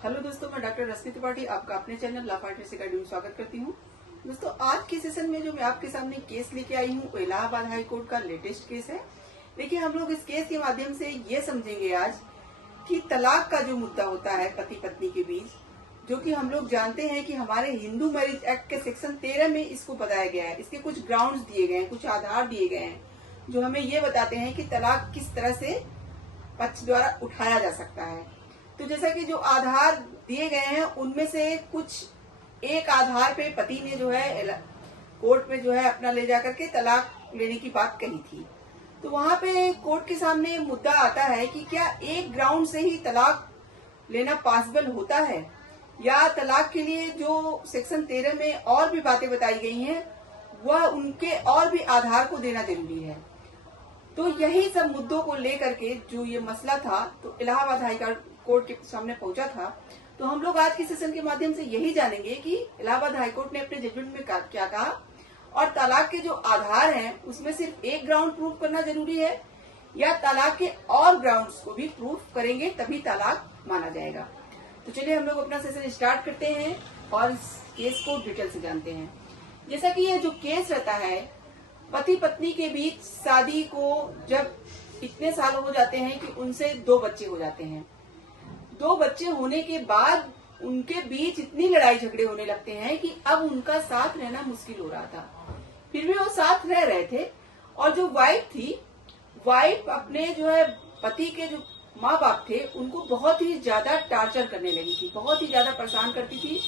Hello दोस्तों, मैं doctor रश्मि त्रिपाठी आपका अपने चैनल लॉ फाइटर्स अकेडमी में स्वागत करती हूँ। दोस्तों, आज के सेशन में जो मैं आपके सामने केस लेके आई हूँ वो इलाहाबाद हाई कोर्ट का लेटेस्ट केस है। देखिए, हम लोग इस केस के माध्यम से ये समझेंगे आज कि तलाक का जो मुद्दा होता है पति पत्नी के बीच, जो कि हम लोग जानते हैं कि हमारे हिंदू मैरिज एक्ट के सेक्शन 13 में इसको बताया गया है। इसके कुछ ग्राउंड्स दिए गए हैं, कुछ आधार दिए गए हैं जो हमें ये बताते हैं कि तलाक किस तरह से पक्ष द्वारा उठाया जा सकता है। तो जैसा कि जो आधार दिए गए हैं उनमें से कुछ एक आधार पे पति ने जो है कोर्ट में जो है अपना ले जाकर के तलाक लेने की बात कही थी। तो वहां पे कोर्ट के सामने मुद्दा आता है कि क्या एक ग्राउंड से ही तलाक लेना पॉसिबल होता है, या तलाक के लिए जो सेक्शन 13 में और भी बातें बताई गई हैं वह उनके और भी आधार को देना जरूरी है। तो यही सब मुद्दों को लेकर के जो ये मसला था तो इलाहाबाद हाई कोर्ट के सामने पहुंचा था। तो हम लोग आज के सेशन के माध्यम से यही जानेंगे कि इलाहाबाद हाई कोर्ट ने अपने जजमेंट में क्या कहा, और तलाक के जो आधार हैं उसमें सिर्फ एक ग्राउंड प्रूव करना जरूरी है या तलाक के और ग्राउंड्स को भी प्रूव करेंगे तभी तलाक माना जाएगा। तो चलिए हम लोग अपना सेशन स्टार्ट करते हैं और इस केस को डिटेल से जानते हैं। जैसा कि यह जो केस रहता है, पति पत्नी के बीच शादी को जब इतने साल हो जाते हैं कि उनसे 2 बच्चे हो जाते हैं, 2 बच्चे होने के बाद उनके बीच इतनी लड़ाई झगड़े होने लगते हैं कि अब उनका साथ रहना मुश्किल हो रहा था। फिर भी वो साथ रह रहे थे, और जो वाइफ थी, वाइफ अपने जो है पति के जो माँ बाप थे उनको बहुत ही ज्यादा टार्चर करने लगी थी, बहुत ही ज्यादा परेशान करती थी।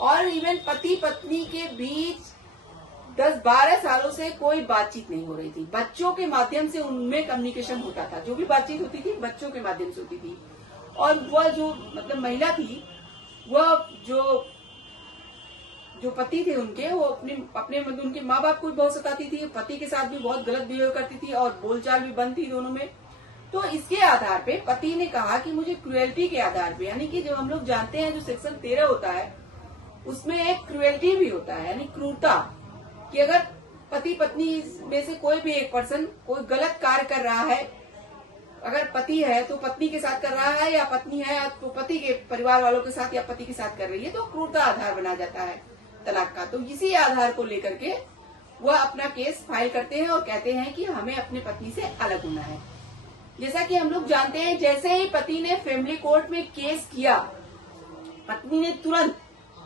और इवन पति पत्नी के बीच 10-12 सालों से कोई बातचीत नहीं हो रही थी। बच्चों के माध्यम से उनमें कम्युनिकेशन होता था, जो भी बातचीत होती थी बच्चों के माध्यम से होती थी। और वह जो मतलब महिला थी, वह जो पति थे उनके, वो अपने मतलब उनके माँ बाप को भी बहुत सताती थी, पति के साथ भी बहुत गलत बिहेव करती थी और बोलचाल भी बंद थी दोनों में। तो इसके आधार पे पति ने कहा कि मुझे क्रुएल्टी के आधार पे, यानी कि जो हम लोग जानते हैं जो सेक्शन 13 होता है उसमें एक क्रुएल्टी भी होता है, यानी क्रूरता, कि अगर पति पत्नी में से कोई भी एक पर्सन कोई गलत कार्य कर रहा है, अगर पति है तो पत्नी के साथ कर रहा है, या पत्नी है तो पति के परिवार वालों के साथ या पति के साथ कर रही है, तो क्रूरता आधार बना जाता है तलाक का। तो इसी आधार को लेकर के वह अपना केस फाइल करते हैं और कहते हैं कि हमें अपने पति से अलग होना है। जैसा कि हम लोग जानते हैं, जैसे ही पति ने फैमिली कोर्ट में केस किया, पत्नी ने तुरंत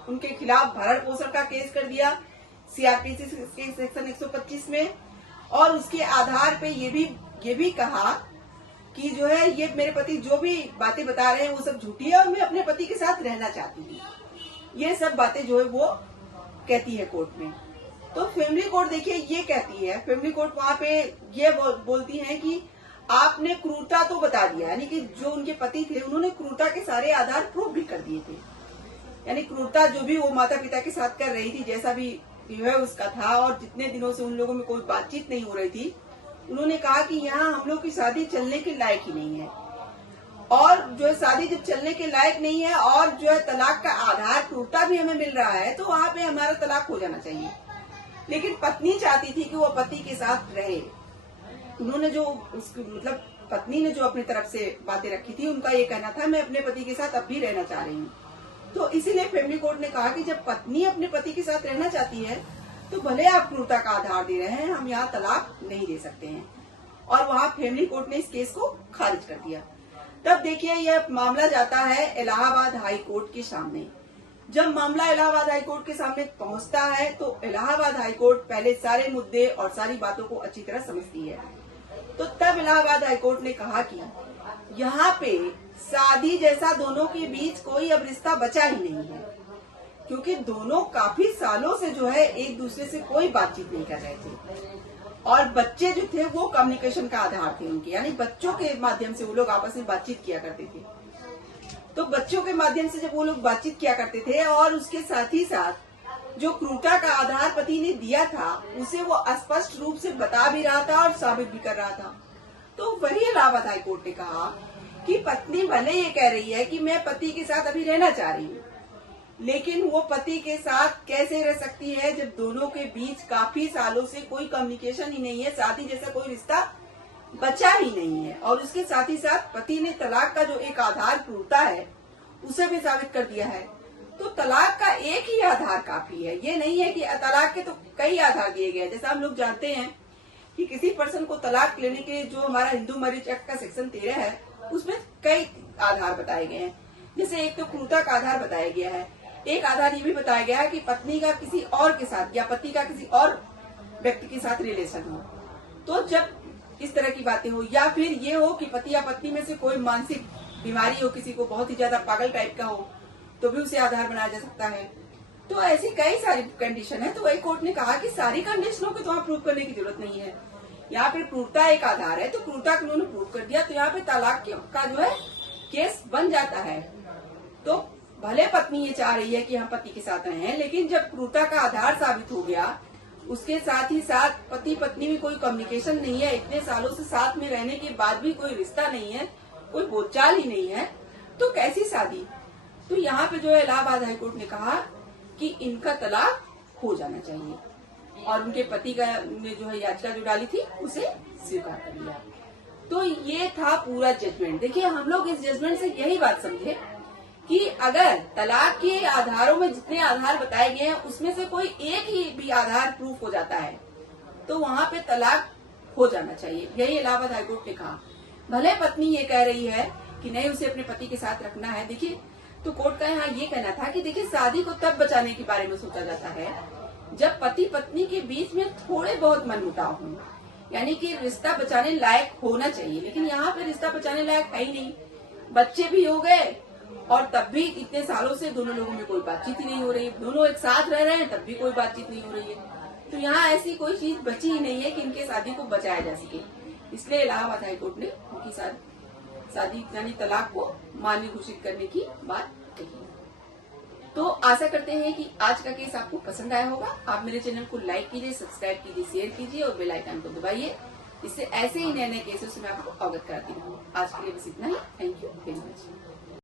उनके खिलाफ भरण पोषण का केस कर दिया सीआरपीसी के सेक्शन 125 में, और उसके आधार पे ये भी कहा कि जो है ये मेरे पति जो भी बातें बता रहे हैं वो सब झूठी है और मैं अपने पति के साथ रहना चाहती हूँ। ये सब बातें जो है वो कहती है कोर्ट में। तो फैमिली कोर्ट देखिए ये कहती है, फैमिली कोर्ट वहां पे ये बोलती है कि आपने क्रूरता तो बता दिया, यानी कि जो उनके पति थे उन्होंने क्रूरता के सारे आधार प्रूव भी कर दिए थे, यानी क्रूरता जो भी वो माता पिता के साथ कर रही थी, जैसा भी विवाह उसका था, और जितने दिनों से उन लोगों में कोई बातचीत नहीं हो रही थी, उन्होंने कहा कि यहाँ हम लोग की शादी चलने के लायक ही नहीं है, और जो है शादी जब चलने के लायक नहीं है और जो है तलाक का आधार क्रूरता भी हमें मिल रहा है, तो वहाँ पे हमारा तलाक हो जाना चाहिए। लेकिन पत्नी चाहती थी कि वो पति के साथ रहे। उन्होंने जो मतलब पत्नी ने जो अपनी तरफ से बातें रखी थी, उनका ये कहना था मैं अपने पति के साथ अब भी रहना चाह रही हूँ। तो इसीलिए फैमिली कोर्ट ने कहा कि जब पत्नी अपने पति के साथ रहना चाहती है तो भले आप क्रूरता का आधार दे रहे हैं, हम यहाँ तलाक नहीं दे सकते हैं। और वहाँ फैमिली कोर्ट ने इस केस को खारिज कर दिया। तब देखिए यह मामला जाता है इलाहाबाद हाई कोर्ट के सामने। जब मामला इलाहाबाद हाई कोर्ट के सामने पहुंचता है तो इलाहाबाद हाई कोर्ट पहले सारे मुद्दे और सारी बातों को अच्छी तरह समझती है। तो तब इलाहाबाद हाई कोर्ट ने कहा कि यहाँ पे शादी जैसा दोनों के बीच कोई अब रिश्ता बचा ही नहीं है, क्योंकि दोनों काफी सालों से जो है एक दूसरे से कोई बातचीत नहीं कर रहे थे, और बच्चे जो थे वो कम्युनिकेशन का आधार थे उनके, यानी बच्चों के माध्यम से वो लोग आपस में बातचीत किया करते थे। तो बच्चों के माध्यम से जब वो लोग बातचीत किया करते थे, और उसके साथ ही साथ जो क्रूरता का आधार पति ने दिया था उसे वो स्पष्ट रूप से बता भी रहा था और साबित भी कर रहा था। तो वही इलाहाबाद हाई कोर्ट ने कहा कि पत्नी भले ये कह रही है कि मैं पति के साथ अभी रहना चाह रही हूँ, लेकिन वो पति के साथ कैसे रह सकती है जब दोनों के बीच काफी सालों से कोई कम्युनिकेशन ही नहीं है, शादी जैसा कोई रिश्ता बचा ही नहीं है। और उसके साथ ही साथ पति ने तलाक का जो एक आधार क्रूरता है उसे भी साबित कर दिया है। तो तलाक का एक ही आधार काफी है, ये नहीं है कि तलाक के तो कई आधार दिए गए हैं। जैसा हम लोग जानते हैं कि किसी पर्सन को तलाक लेने के जो हमारा हिंदू मैरिज एक्ट का सेक्शन 13 है, उसमें कई आधार बताए गए हैं। जैसे एक तो क्रूरता का आधार बताया गया है, एक आधार ये भी बताया गया है कि पत्नी का किसी और के साथ या पति का किसी और व्यक्ति के साथ रिलेशन हो। तो जब इस तरह की बातें हो, या फिर ये हो कि पति या पत्नी में से कोई मानसिक बीमारी हो, किसी को बहुत ही ज्यादा पागल टाइप का हो, तो भी उसे आधार बनाया जा सकता है। तो ऐसी कई सारी कंडीशन है। तो वही कोर्ट ने कहा कि सारी कंडीशनों को तो वहाँ प्रूव करने की जरूरत नहीं है। यहाँ पे क्रूरता एक आधार है, तो क्रूरता को उन्होंने प्रूव कर दिया, तो यहाँ पे तलाक का जो है केस बन जाता है। तो भले पत्नी ये चाह रही है कि हम पति के साथ रहें, लेकिन जब क्रूरता का आधार साबित हो गया, उसके साथ ही साथ पति पत्नी में कोई कम्युनिकेशन नहीं है, इतने सालों से साथ में रहने के बाद भी कोई रिश्ता नहीं है, कोई बोलचाल ही नहीं है, तो कैसी शादी। तो यहाँ पे जो है इलाहाबाद हाईकोर्ट ने कहा कि इनका तलाक हो जाना चाहिए, और उनके पति का ने जो है याचिका जो डाली थी उसे स्वीकार कर लिया। तो ये था पूरा जजमेंट। देखिए, हम लोग इस जजमेंट से यही बात समझे कि अगर तलाक के आधारों में जितने आधार बताए गए हैं उसमें से कोई एक ही भी आधार प्रूफ हो जाता है, तो वहाँ पे तलाक हो जाना चाहिए। यही इलाहाबाद हाईकोर्ट ने कहा। भले पत्नी ये कह रही है कि नहीं, उसे अपने पति के साथ रखना है। देखिए, तो कोर्ट का यहाँ ये कहना था कि देखिए, शादी को तब बचाने के बारे में सोचा जाता है जब पति पत्नी के बीच में थोड़े बहुत मनमुटाव हो, यानी कि रिश्ता बचाने लायक होना चाहिए। लेकिन यहाँ पे रिश्ता बचाने लायक है ही नहीं, बच्चे भी हो गए और तब भी इतने सालों से दोनों लोगों में कोई बातचीत ही नहीं हो रही है, दोनों एक साथ रह रहे हैं तब भी कोई बातचीत नहीं हो रही है। तो यहाँ ऐसी कोई चीज बची ही नहीं है कि इनके शादी को बचाया जा सके। इसलिए इलाहाबाद हाईकोर्ट ने उनकी शादी यानी तलाक को मान्य घोषित करने की बात कही। तो आशा करते हैं कि आज का केस आपको पसंद आया होगा। आप मेरे चैनल को लाइक कीजिए, सब्सक्राइब कीजिए, शेयर कीजिए और बेल आइकन को दबाइए। इससे ऐसे ही नए नए केसेस से मैं आपको अवगत कराती रहूँ। आज के लिए बस इतना ही। Thank you very much.